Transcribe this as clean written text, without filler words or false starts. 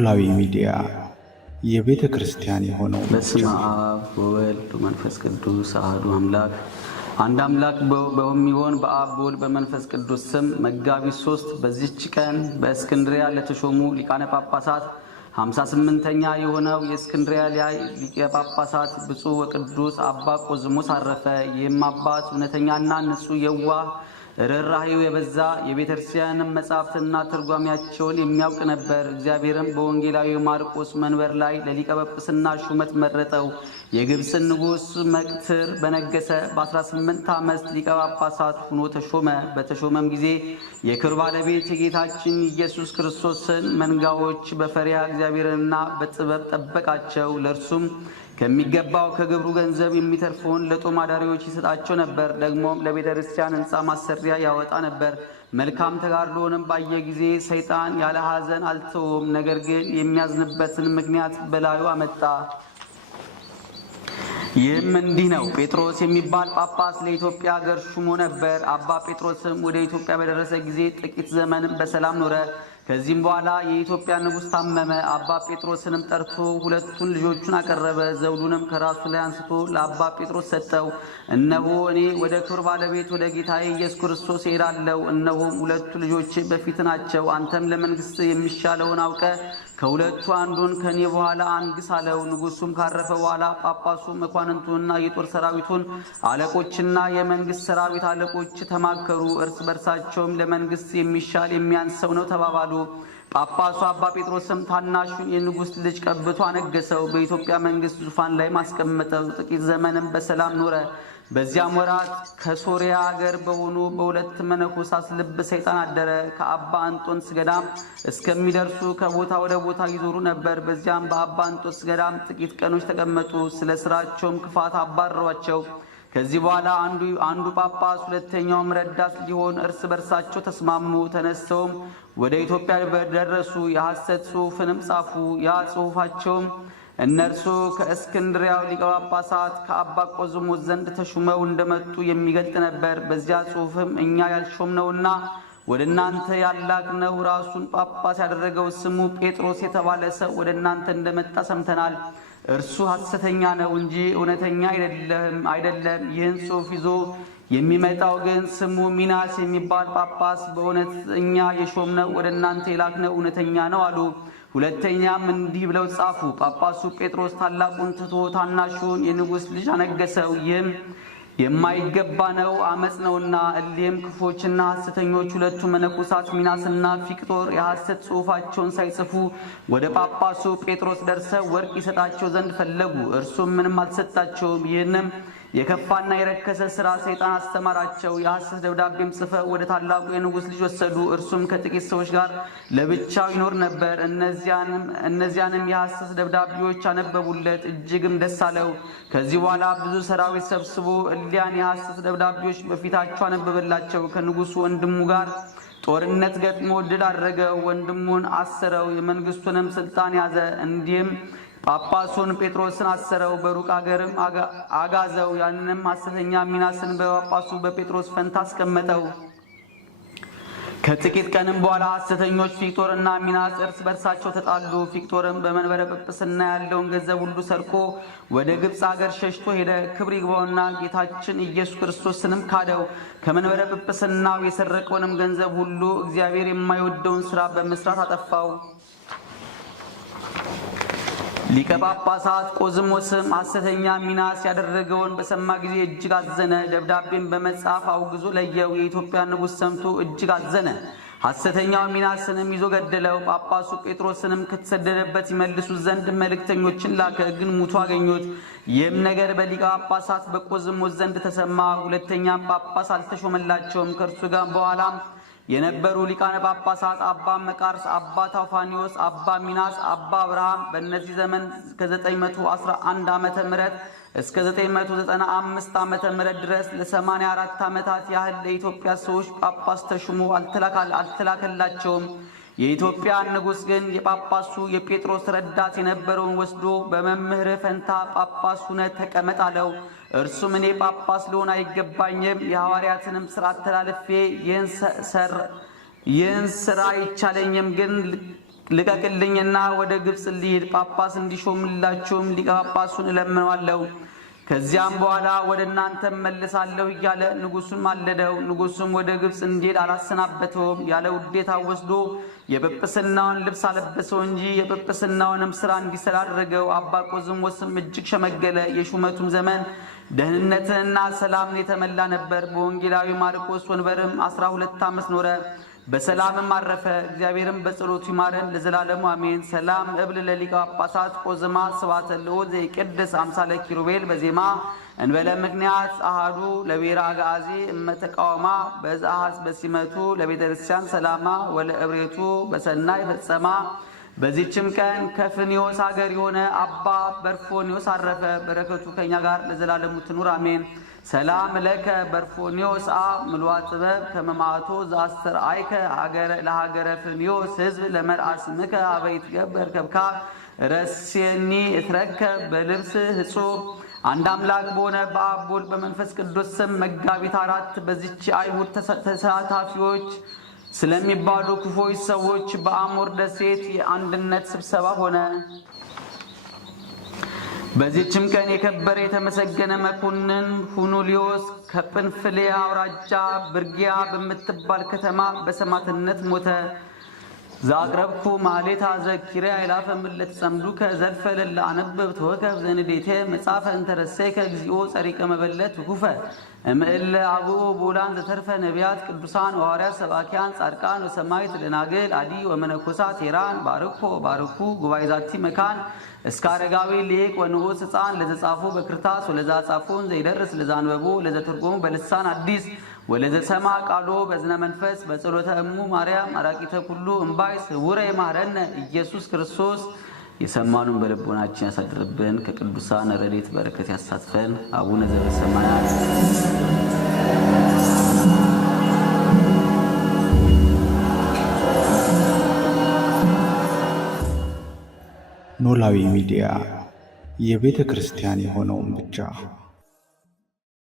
ኖላዊ ሚዲያ የቤተ ክርስቲያን የሆነው በስመ አብ ወወልድ ወመንፈስ ቅዱስ አሐዱ አምላክ አንድ አምላክ በሚሆን በአብ በወልድ በመንፈስ ቅዱስ ስም መጋቢት 3 በዚህች ቀን በእስክንድርያ ለተሾሙ ሊቃነ ጳጳሳት 58ኛ የሆነው የእስክንድርያ ሊቀ ጳጳሳት ብፁዕ ወቅዱስ አባ ቆዝሞስ አረፈ። ይህም አባት እውነተኛና ንጹሕ የዋህ ርኅራኄው የበዛ የቤተክርስቲያን መጻሕፍትና ትርጓሜያቸውን የሚያውቅ ነበር። እግዚአብሔርም በወንጌላዊ ማርቆስ መንበር ላይ ለሊቀ ጵጵስና ሹመት መረጠው። የግብፅን ንጉሥ መቅትር በነገሰ በ18 ዓመት ሊቀ ጳጳሳት ሆኖ ተሾመ። በተሾመም ጊዜ የክብር ባለቤት የጌታችን ኢየሱስ ክርስቶስን መንጋዎች በፈሪሃ እግዚአብሔርና በጥበብ ጠበቃቸው። ለእርሱም ከሚገባው ከግብሩ ገንዘብ የሚተርፈውን ለጦም አዳሪዎች ይሰጣቸው ነበር። ደግሞም ለቤተ ክርስቲያን ሕንፃ ማሰሪያ ያወጣ ነበር። መልካም ተጋድሎንም ባየ ጊዜ ሰይጣን ያለ ሐዘን አልተወም፣ ነገር ግን የሚያዝንበትን ምክንያት በላዩ አመጣ። ይህም እንዲህ ነው። ጴጥሮስ የሚባል ጳጳስ ለኢትዮጵያ ሀገር ሹሞ ነበር። አባ ጴጥሮስም ወደ ኢትዮጵያ በደረሰ ጊዜ ጥቂት ዘመንም በሰላም ኖረ። ከዚህም በኋላ የኢትዮጵያ ንጉሥ ታመመ። አባ ጴጥሮስንም ጠርቶ ሁለቱን ልጆቹን አቀረበ። ዘውዱንም ከራሱ ላይ አንስቶ ለአባ ጴጥሮስ ሰጠው። እነሆ እኔ ወደ ክብር ባለቤት ወደ ጌታዬ ኢየሱስ ክርስቶስ እሄዳለሁ። እነሆም ሁለቱ ልጆች በፊት ናቸው። አንተም ለመንግሥት የሚሻለውን አውቀ ከሁለቱ አንዱን ከኔ በኋላ አንግስ አለው። ንጉሡም ካረፈ በኋላ ጳጳሱ መኳንንቱንና የጦር ሰራዊቱን አለቆችና የመንግሥት ሰራዊት አለቆች ተማከሩ። እርስ በርሳቸውም ለመንግሥት የሚሻል የሚያንሰው ነው ተባባሉ። ጳጳሱ አባ ጴጥሮስም ታናሹን የንጉሥ ልጅ ቀብቶ አነገሰው። በኢትዮጵያ መንግሥት ዙፋን ላይ ማስቀመጠው። ጥቂት ዘመንም በሰላም ኖረ። በዚያም ወራት ከሶርያ አገር በሆኑ በሁለት መነኮሳት ልብ ሰይጣን አደረ። ከአባ አንጦንስ ገዳም እስከሚደርሱ ከቦታ ወደ ቦታ ይዞሩ ነበር። በዚያም በአባ አንጦንስ ገዳም ጥቂት ቀኖች ተቀመጡ። ስለ ስራቸውም ክፋት አባረሯቸው። ከዚህ በኋላ አንዱ ጳጳስ ሁለተኛውም ረዳት ሊሆን እርስ በርሳቸው ተስማሙ። ተነስተውም ወደ ኢትዮጵያ በደረሱ የሐሰት ጽሑፍንም ጻፉ። ያ ጽሑፋቸውም እነርሱ ከእስክንድርያው ሊቀ ጳጳሳት ከአባ ቆዝሞስ ዘንድ ተሹመው እንደመጡ የሚገልጥ ነበር። በዚያ ጽሑፍም እኛ ያልሾምነውና ወደ እናንተ ያላክነው ራሱን ጳጳስ ያደረገው ስሙ ጴጥሮስ የተባለ ሰው ወደ እናንተ እንደመጣ ሰምተናል። እርሱ ሐሰተኛ ነው እንጂ እውነተኛ አይደለም። ይህን ጽሑፍ ይዞ የሚመጣው ግን ስሙ ሚናስ የሚባል ጳጳስ በእውነት እኛ የሾምነው ወደ እናንተ የላክነው እውነተኛ ነው አሉ። ሁለተኛም እንዲህ ብለው ጻፉ። ጳጳሱ ጴጥሮስ ታላቁን ትቶ ታናሹን የንጉሥ ልጅ አነገሰው። ይህም የማይገባ ነው፣ አመፅ ነውና። እሊህም ክፎችና ሐሰተኞች ሁለቱ መነኮሳት ሚናስና ፊቅጦር የሐሰት ጽሑፋቸውን ሳይጽፉ ወደ ጳጳሱ ጴጥሮስ ደርሰው ወርቅ ይሰጣቸው ዘንድ ፈለጉ። እርሱም ምንም አልሰጣቸውም። ይህንም የከፋና የረከሰ ሥራ ሰይጣን አስተማራቸው። የሐሰት ደብዳቤም ጽፈው ወደ ታላቁ የንጉሥ ልጅ ወሰዱ። እርሱም ከጥቂት ሰዎች ጋር ለብቻው ይኖር ነበር። እነዚያንም የሐሰት ደብዳቤዎች አነበቡለት፣ እጅግም ደስ አለው። ከዚህ በኋላ ብዙ ሰራዊት ሰብስቦ እሊያን የሐሰት ደብዳቤዎች በፊታቸው አነበበላቸው። ከንጉሡ ወንድሙ ጋር ጦርነት ገጥሞ ድል አደረገው። ወንድሙን አሰረው፣ የመንግሥቱንም ሥልጣን ያዘ። እንዲህም ጳጳሱን ጴጥሮስን አሰረው፣ በሩቅ አገርም አጋዘው። ያንንም ሐሰተኛ ሚናስን በጳጳሱ በጴጥሮስ ፈንታ አስቀመጠው። ከጥቂት ቀንም በኋላ ሐሰተኞች ፊቅጦርና ሚናስ እርስ በርሳቸው ተጣሉ። ፊቅጦርም በመንበረ ጵጵስና ያለውን ገንዘብ ሁሉ ሰርቆ ወደ ግብፅ አገር ሸሽቶ ሄደ። ክብር ይግባውና ጌታችን ኢየሱስ ክርስቶስንም ካደው። ከመንበረ ጵጵስናው የሰረቀውንም ገንዘብ ሁሉ እግዚአብሔር የማይወደውን ሥራ በመስራት አጠፋው። ሊቀ ጳጳሳት ቆዝሞስም ሐሰተኛ ሚናስ ያደረገውን በሰማ ጊዜ እጅግ አዘነ። ደብዳቤን በመጻፍ አውግዞ ለየው። የኢትዮጵያ ንጉሥ ሰምቶ እጅግ አዘነ። ሐሰተኛው ሚናስንም ይዞ ገደለው። ጳጳሱ ጴጥሮስንም ከተሰደደበት ይመልሱት ዘንድ መልእክተኞችን ላከ፣ ግን ሙቶ አገኙት። ይህም ነገር በሊቀ ጳጳሳት በቆዝሞስ ዘንድ ተሰማ። ሁለተኛም ጳጳስ አልተሾመላቸውም። ከእርሱ ጋር በኋላም የነበሩ ሊቃነ ጳጳሳት አባ መቃርስ፣ አባ ታውፋኒዮስ፣ አባ ሚናስ፣ አባ አብርሃም በእነዚህ ዘመን ከ911 ዓመተ ምህረት እስከ 995 ዓመተ ምህረት ድረስ ለ84 ዓመታት ያህል ለኢትዮጵያ ሰዎች ጳጳስ ተሹሞ አልተላከላቸውም። የኢትዮጵያ ንጉሥ ግን የጳጳሱ የጴጥሮስ ረዳት የነበረውን ወስዶ በመምህር ፈንታ ጳጳስ ሁነህ ተቀመጥ አለው። እርሱም እኔ ጳጳስ ልሆን አይገባኝም፣ የሐዋርያትንም ሥርዓት ተላልፌ ይህን ሥራ አይቻለኝም፣ ግን ልቀቅልኝና ወደ ግብጽ ልሂድ፣ ጳጳስ እንዲሾምላችሁም ሊቀ ጳጳሱን እለምነዋለሁ። ከዚያም በኋላ ወደ እናንተ መለሳለሁ እያለ ንጉሡን ማለደው። ንጉሡም ወደ ግብጽ እንዲሄድ አላሰናበተውም። ያለ ውዴታ ወስዶ የጵጵስናውን ልብስ አለበሰው እንጂ የጵጵስናውንም ሥራ እንዲሠራ አደረገው። አባ ቆዝሞስም እጅግ ሸመገለ። የሹመቱም ዘመን ደህንነትንና ሰላምን የተመላ ነበር። በወንጌላዊ ማርቆስ ወንበርም 12 ዓመት ኖረ፣ በሰላምም አረፈ። እግዚአብሔርም በጸሎቱ ይማረን ለዘላለሙ አሜን። ሰላም እብል ለሊቀ ጳጳሳት ቆዝማ ስብሐተ ልዑል ዘይቅድስ አምሳለ ኪሩቤል በዜማ እንበለ ምክንያት አሃዱ ለብሔረ አግዓዚ እመተቃወማ በዛሐስ በሲመቱ ለቤተ ክርስቲያን ሰላማ ወለእብሬቱ በሰናይ ፈጸማ። በዚህችም ቀን ከፍኒዮስ ሀገር የሆነ አባ በርፎኒዮስ አረፈ። በረከቱ ከኛ ጋር ለዘላለሙ ትኑር አሜን። ሰላም ለከ በርፎኒዮስ ምልዋ ጥበብ ከመማቶ ዘአስተርአይከ ለሀገረ ፍኒዮስ ሕዝብ ለመርአስምከ አበይት ገበር ከብካ ረሴኒ እትረከብ በልብስ ህጹብ። አንድ አምላክ በሆነ በአብ በወልድ በመንፈስ ቅዱስ ስም መጋቢት 4 በዚች አይሁድ ተሳታፊዎች ስለሚባሉ ክፎች ሰዎች በአሞር ደሴት የአንድነት ስብሰባ ሆነ። በዚህችም ቀን የከበረ የተመሰገነ መኮንን ሁኑሊዮስ ከጵንፍልያ አውራጃ ብርጊያ በምትባል ከተማ በሰማዕትነት ሞተ። ዛቅረብኩ ማሌታ ዘኪርያ ይላፈ ምለት ጸምዱከ ዘልፈ ለላ አነብብ ተወከፍ ዘንዴቴ መጻፈ እንተረሰይከ እግዚኦ ጸሪቀ መበለት ኩፈ እምእለ አብኡ ቡላን ዘተርፈ ነቢያት ቅዱሳን ሐዋርያት ሰባኪያን ጻድቃን ወሰማዕት ደናግል አዲ ወመነኮሳት ሄራን ባርኮ ባርኩ ጉባኤ ዛቲ መካን እስከ አረጋዊ ሊቅ ወንዑስ ሕፃን ለዘጻፉ በክርታስ ወለዛ ጻፉን ዘይደርስ ለዛንበቡ ለዘትርጉሙ በልሳን አዲስ ወለዘሰማ ቃሎ በዝነ መንፈስ በጸሎተ እሙ ማርያም አራቂተ ኩሉ እምባይስ ህቡረ ይማረነ ኢየሱስ ክርስቶስ። የሰማኑን በልቦናችን ያሳድርብን፣ ከቅዱሳን ረድኤት በረከት ያሳትፈን። አቡነ ዘበሰማያት ኖላዊ ሚዲያ የቤተ ክርስቲያን የሆነውን ብቻ